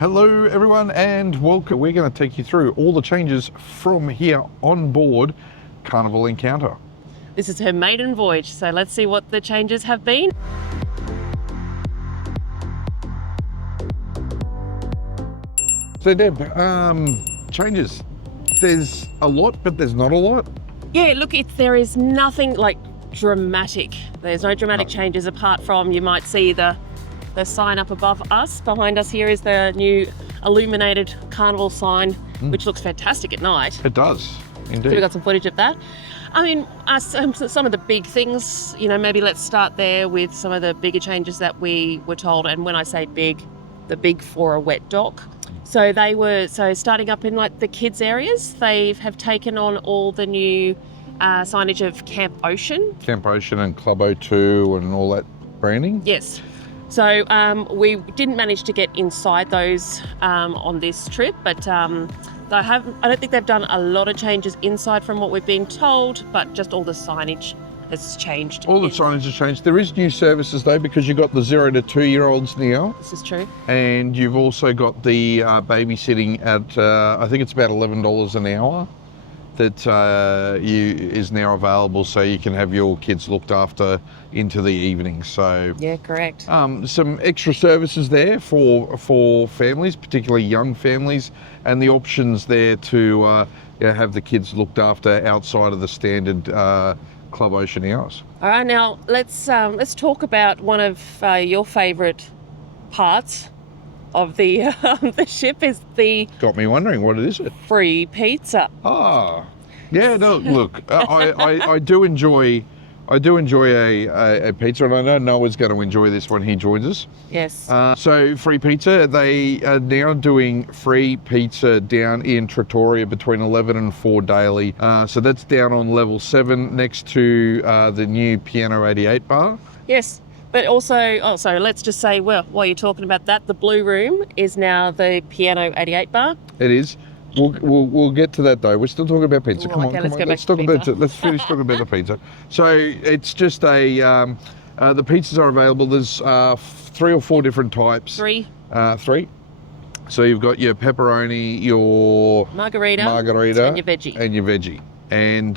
Hello everyone and welcome. We're going to take you through all the changes from here on board Carnival Encounter. This is her maiden voyage, so let's see what the changes have been. So Deb, changes. There's a lot, but there's not a lot. Yeah, look, there is nothing like dramatic. There's no dramatic changes apart from you might see the sign up above us. Behind us here is the new illuminated carnival sign, which looks fantastic at night. It does, indeed. So we got some footage of that. I mean, some of the big things, maybe let's start there with some of the bigger changes that we were told. And when I say big, the big for a wet dock. So starting up in like the kids areas, they have taken on all the new signage of Camp Ocean. Camp Ocean and Club O2 and all that branding. Yes. So we didn't manage to get inside those on this trip, but I don't think they've done a lot of changes inside from what we've been told, but just all the signage has changed. All the signage has changed. There is new services though, because you've got the 0 to 2 year olds now. This is true. And you've also got the babysitting at, I think it's about $11 an hour. That is now available, so you can have your kids looked after into the evening. So yeah, correct. Some extra services there for families, particularly young families, and the options there to have the kids looked after outside of the standard Club Ocean hours. All right, now let's talk about one of your favourite parts of the ship is the... Got me wondering, what is it? Free pizza. Ah, yeah. No, look, I do enjoy a pizza, and I know Noah's going to enjoy this when he joins us. Yes. So free pizza, they are now doing free pizza down in Trattoria between 11 and 4 daily. So that's down on level 7 next to the new P&O 88 bar. Yes. But also, let's just say, well, while you're talking about that, the Blue Room is now the P&O 88 bar. It is. We'll get to that though. We're still talking about pizza. Come on. Let's talk about pizza. Let's finish talking about the pizza. So it's just the pizzas are available. There's 3 or 4 different types. 3. 3. So you've got your pepperoni, your margarita, and your veggie. And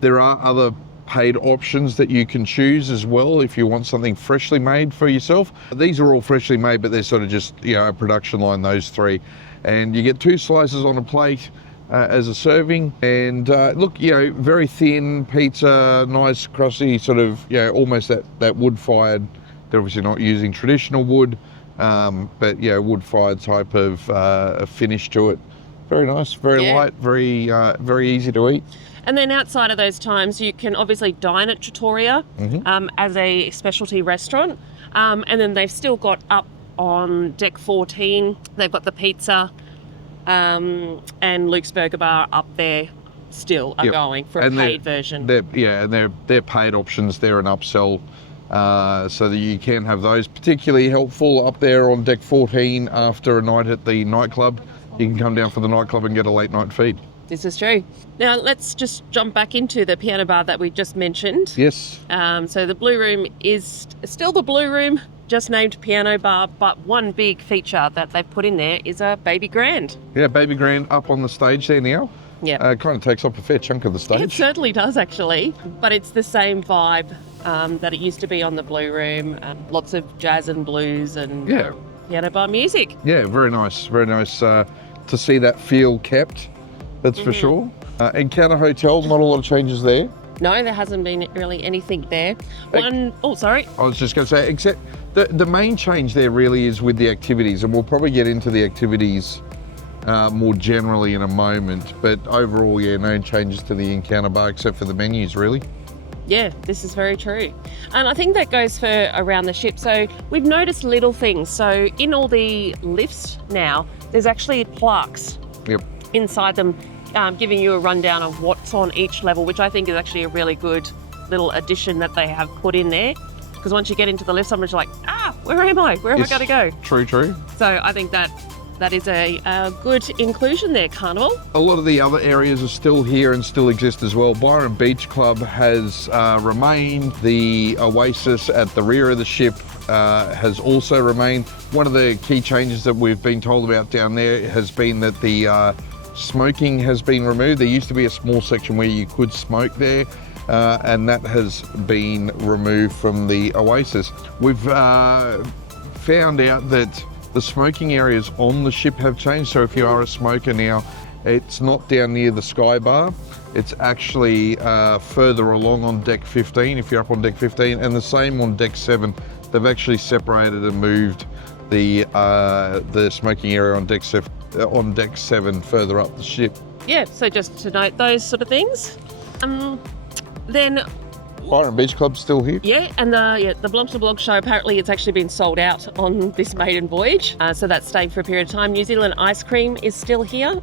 there are other paid options that you can choose as well if you want something freshly made for yourself. These are all freshly made, but they're sort of just a production line, those 3. And you get 2 slices on a plate as a serving, and look, very thin pizza, nice crusty, sort of almost that wood fired. They're obviously not using traditional wood, but wood fired type of finish to it. Very nice, very light, very easy to eat. And then outside of those times, you can obviously dine at Trattoria as a specialty restaurant. And then they've still got up on deck 14, they've got the pizza and Luke's Burger Bar up there still are going for a paid version. They're paid options. They're an upsell so that you can have those. Particularly helpful up there on deck 14 after a night at the nightclub. You can come down for the nightclub and get a late night feed. This is true. Now let's just jump back into the piano bar that we just mentioned. Yes. So the Blue Room is still the Blue Room, just named piano bar, but one big feature that they've put in there is a baby grand. Yeah, baby grand up on the stage there now. Yeah. Kind of takes up a fair chunk of the stage. It certainly does actually, but it's the same vibe that it used to be on the Blue Room. Lots of jazz and blues and piano bar music. Yeah, very nice to see that feel kept. That's for sure. Encounter Hotel, not a lot of changes there. No, there hasn't been really anything there. I was just going to say, except the main change there really is with the activities, and we'll probably get into the activities more generally in a moment. But overall, no changes to the Encounter bar except for the menus, really. Yeah, this is very true. And I think that goes for around the ship. So we've noticed little things. So in all the lifts now, there's actually plaques inside them giving you a rundown of what's on each level, which I think is actually a really good little addition that they have put in there. Because once you get into the lift, someone's like, where am I? Where am I going to go? True. So I think that is a good inclusion there, Carnival. A lot of the other areas are still here and still exist as well. Byron Beach Club has remained. The Oasis at the rear of the ship has also remained. One of the key changes that we've been told about down there has been that the smoking has been removed. There used to be a small section where you could smoke there, and that has been removed from the Oasis. We've found out that the smoking areas on the ship have changed. So if you are a smoker now, it's not down near the sky bar. It's actually further along on deck 15, if you're up on deck 15, and the same on deck 7. They've actually separated and moved the smoking area on deck 7 further up the ship. Yeah, so just to note those sort of things. Then Byron Beach Club's still here. yeah, and the Blobs to Blog show, apparently it's actually been sold out on this maiden voyage. So that's stayed for a period of time. New Zealand Ice Cream is still here.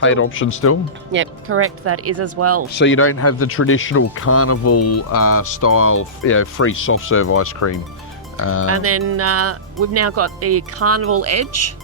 Paid option still. Yep, correct, that is as well. So you don't have the traditional carnival style, free soft serve ice cream. And then we've now got the Carnival Edge.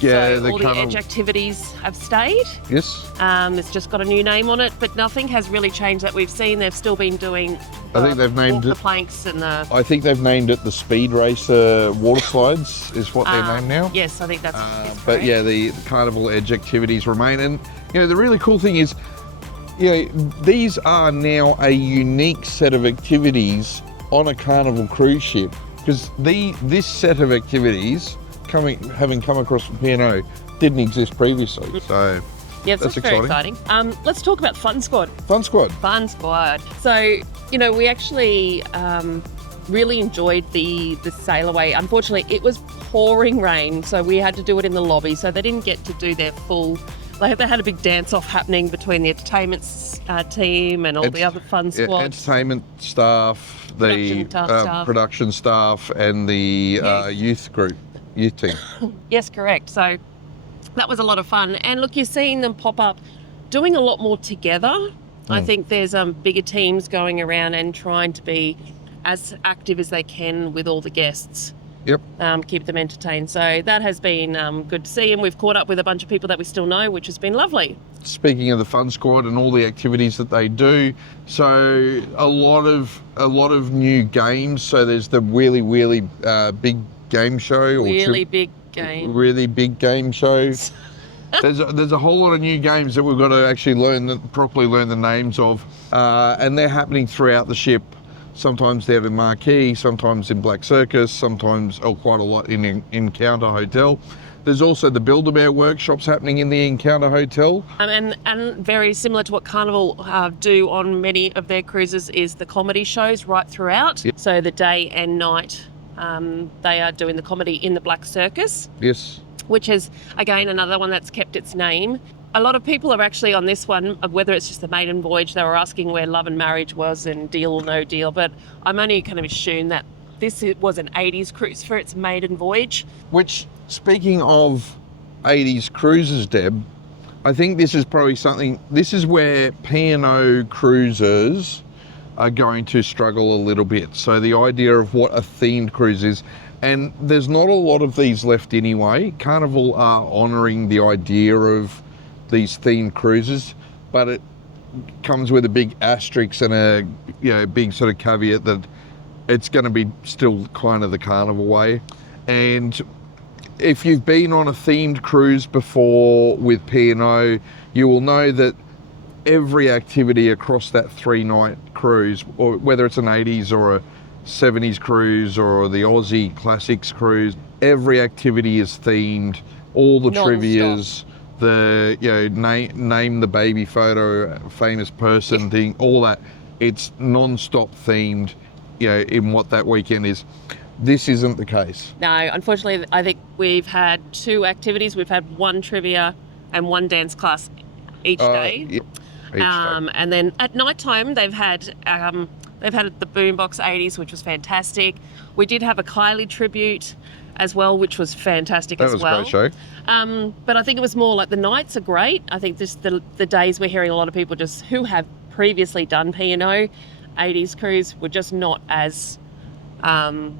Yeah, so all the Edge activities have stayed. Yes. It's just got a new name on it, but nothing has really changed that we've seen. They've still been doing I think they've named the planks and the... I think they've named it the Speed Racer water slides is what they're named now. Yes, I think that's but yeah, the Carnival Edge activities remain. And the really cool thing is, these are now a unique set of activities on a Carnival cruise ship, because this set of activities having come across from P&O didn't exist previously. So yeah, that's very exciting. Let's talk about Fun Squad. Fun Squad. Fun Squad. So, we actually really enjoyed the sail away. Unfortunately, it was pouring rain, so we had to do it in the lobby. So they didn't get to do their full... They had a big dance-off happening between the entertainment team and all the other fun squads. Yeah, entertainment staff, the production staff, and the youth team. Yes, correct. So that was a lot of fun. And look, you're seeing them pop up, doing a lot more together. I think there's bigger teams going around and trying to be as active as they can with all the guests. Yep. Keep them entertained. So that has been good to see, and we've caught up with a bunch of people that we still know, which has been lovely. Speaking of the Fun Squad and all the activities that they do, so a lot of new games. So there's the really big game show. Really big game shows. There's a whole lot of new games that we've got to actually properly learn the names of, and they're happening throughout the ship. Sometimes they're in Marquee, sometimes in Black Circus, sometimes quite a lot in Encounter Hotel. There's also the Build-A-Bear workshops happening in the Encounter Hotel. And very similar to what Carnival do on many of their cruises is the comedy shows right throughout. Yep. So the day and night, they are doing the comedy in the Black Circus. Yes. Which is, again, another one that's kept its name. A lot of people are actually on this one, whether it's just the maiden voyage, they were asking where Love and Marriage was and Deal or No Deal, but I'm only kind of assuming that this was an 80s cruise for its maiden voyage. Which, speaking of 80s cruises, Deb, I think this is probably this is where P&O cruisers are going to struggle a little bit. So the idea of what a themed cruise is, and there's not a lot of these left anyway. Carnival are honouring the idea of these themed cruises, but it comes with a big asterisk and a big sort of caveat that it's going to be still kind of the Carnival way. And if you've been on a themed cruise before with P&O, you will know that every activity across that 3-night cruise, or whether it's an 80s or a 70s cruise or the Aussie Classics cruise, every activity is themed. All the trivias, the name the baby photo, famous person thing, all that, it's non-stop themed, in what that weekend is. This isn't the case. No, unfortunately, I think we've had 2 activities. We've had 1 trivia and 1 dance class each day. Yep. Each day. And then at night time, they've had the Boombox 80s, which was fantastic. We did have a Kylie tribute as well, which was fantastic as well. That was a great show. But I think it was more like the nights are great. I think just the days we're hearing a lot of people just who have previously done P&O 80s cruise were just not as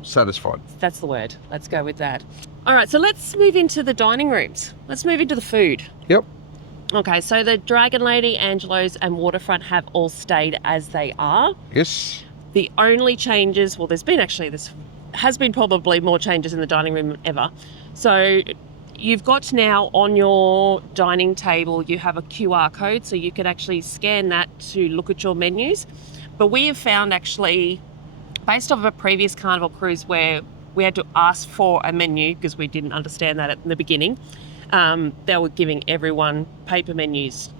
satisfied. That's the word. Let's go with that. All right, so let's move into the dining rooms. Let's move into the food. Yep. Okay, so the Dragon Lady, Angelo's and Waterfront have all stayed as they are. Yes. The only changes, well, there's been actually this has been probably more changes in the dining room than ever. So you've got now on your dining table, you have a QR code, so you can actually scan that to look at your menus. But we have found actually, based off of a previous Carnival cruise where we had to ask for a menu because we didn't understand that at the beginning, they were giving everyone paper menus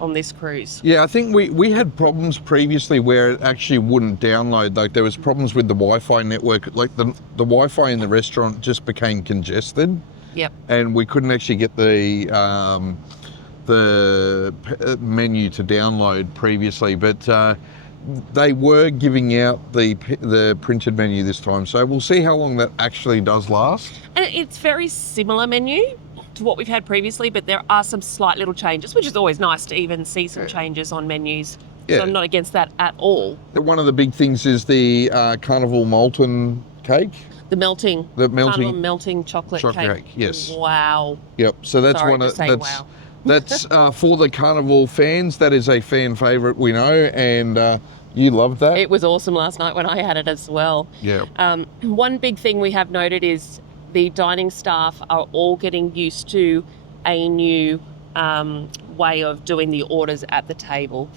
on this cruise. Yeah, I think we had problems previously where it actually wouldn't download. Like there was problems with the Wi-Fi network. Like the Wi-Fi in the restaurant just became congested. Yep. And we couldn't actually get the menu to download previously, but they were giving out the printed menu this time. So we'll see how long that actually does last. And it's very similar menu to what we've had previously, but there are some slight little changes, which is always nice to even see some changes on menus. Yeah. So I'm not against that at all. One of the big things is the Carnival molten cake. The melting chocolate cake. Yes. Wow. Yep. So that's Sorry one to of say wow. that's for the Carnival fans. That is a fan favourite, we know, and you loved that. It was awesome last night when I had it as well. Yeah. One big thing we have noted is the dining staff are all getting used to a new way of doing the orders at the table.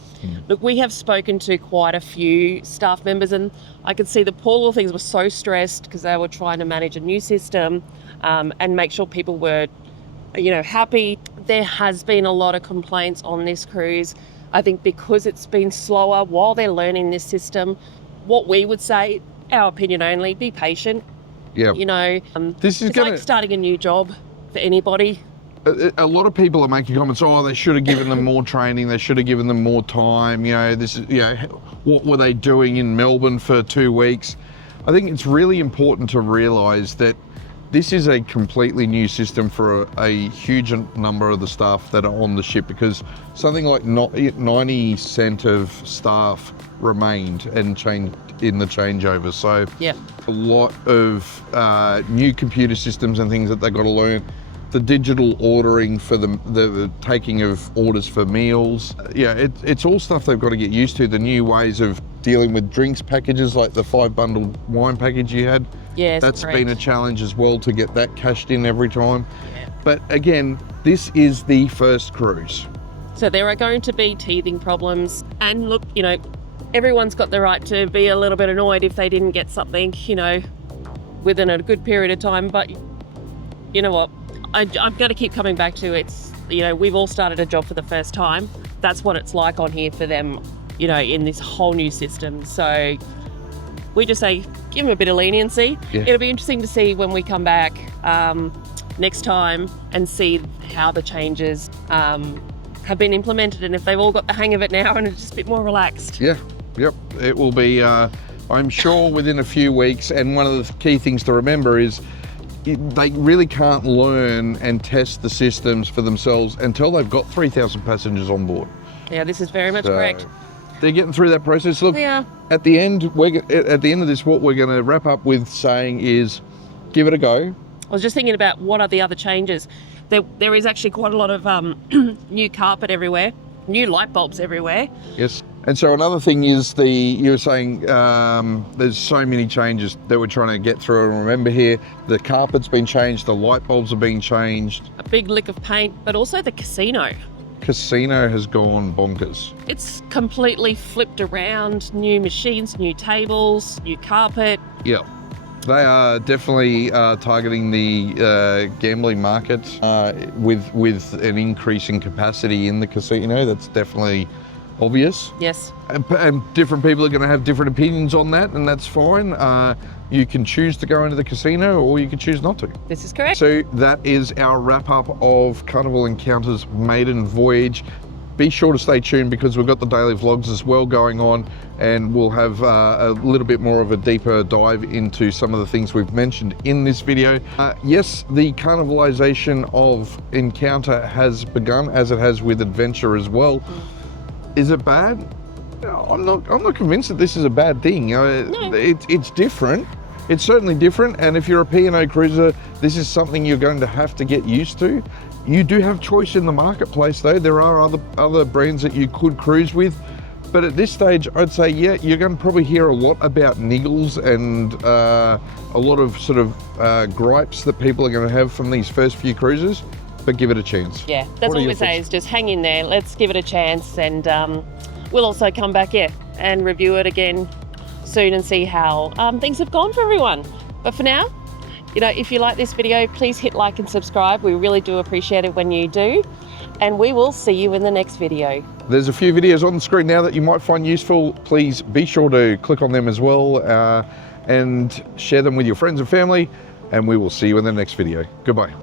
Look, we have spoken to quite a few staff members, and I could see the poor little things were so stressed because they were trying to manage a new system and make sure people were, happy. There has been a lot of complaints on this cruise. I think because it's been slower while they're learning this system, what we would say, our opinion only, be patient. Yeah. This is like starting a new job for anybody. A lot of people are making comments, they should have given them more training, they should have given them more time, what were they doing in Melbourne for 2 weeks? I think it's really important to realise that this is a completely new system for a huge number of the staff that are on the ship, because something like 90% of staff remained and changed in the changeover. So a lot of new computer systems and things that they've got to learn. The digital ordering for the taking of orders for meals. It's all stuff they've got to get used to. The new ways of dealing with drinks packages, like the 5 bundled wine package you had. Yes, that's been a challenge as well to get that cashed in every time. But again, this is the first cruise. So there are going to be teething problems. And look, everyone's got the right to be a little bit annoyed if they didn't get something, within a good period of time. But you know what? I'm going to keep coming back to we've all started a job for the first time. That's what it's like on here for them, in this whole new system. So we just say, give them a bit of leniency. Yeah. It'll be interesting to see when we come back next time and see how the changes have been implemented and if they've all got the hang of it now and it's just a bit more relaxed. Yeah, yep. It will be, I'm sure, within a few weeks. And one of the key things to remember is they really can't learn and test the systems for themselves until they've got 3,000 passengers on board. Yeah, this is very much correct. They're getting through that process. Look, at the end of this, what we're going to wrap up with saying is, give it a go. I was just thinking about what are the other changes. There is actually quite a lot of new carpet everywhere, new light bulbs everywhere. Yes. And so another thing is you were saying there's so many changes that we're trying to get through and remember here. The carpet's been changed, the light bulbs are being changed. A big lick of paint, but also the casino. Casino has gone bonkers. It's completely flipped around, new machines, new tables, new carpet. Yeah. They are definitely targeting the gambling market with an increase in capacity in the casino. That's definitely obvious. Yes. And different people are going to have different opinions on that, and that's fine. You can choose to go into the casino or you can choose not to. This is correct. So that is our wrap up of Carnival Encounter's maiden voyage. Be sure to stay tuned because we've got the daily vlogs as well going on, and we'll have a little bit more of a deeper dive into some of the things we've mentioned in this video. Yes, the carnivalization of Encounter has begun, as it has with Adventure as well. Is it bad? No, I'm not convinced that this is a bad thing. No. It's different. It's certainly different, and if you're a P&O cruiser, this is something you're going to have to get used to. You do have choice in the marketplace though. There are other brands that you could cruise with. But at this stage, I'd say, yeah, you're going to probably hear a lot about niggles and a lot of sort of gripes that people are going to have from these first few cruises, but give it a chance. Yeah, that's all we say is just hang in there. Let's give it a chance, and we'll also come back, and review it again soon and see how things have gone for everyone. But for now, you know, if you like this video, please hit like and subscribe. We really do appreciate it when you do. And we will see you in the next video. There's a few videos on the screen now that you might find useful. Please be sure to click on them as well and share them with your friends and family. And we will see you in the next video. Goodbye.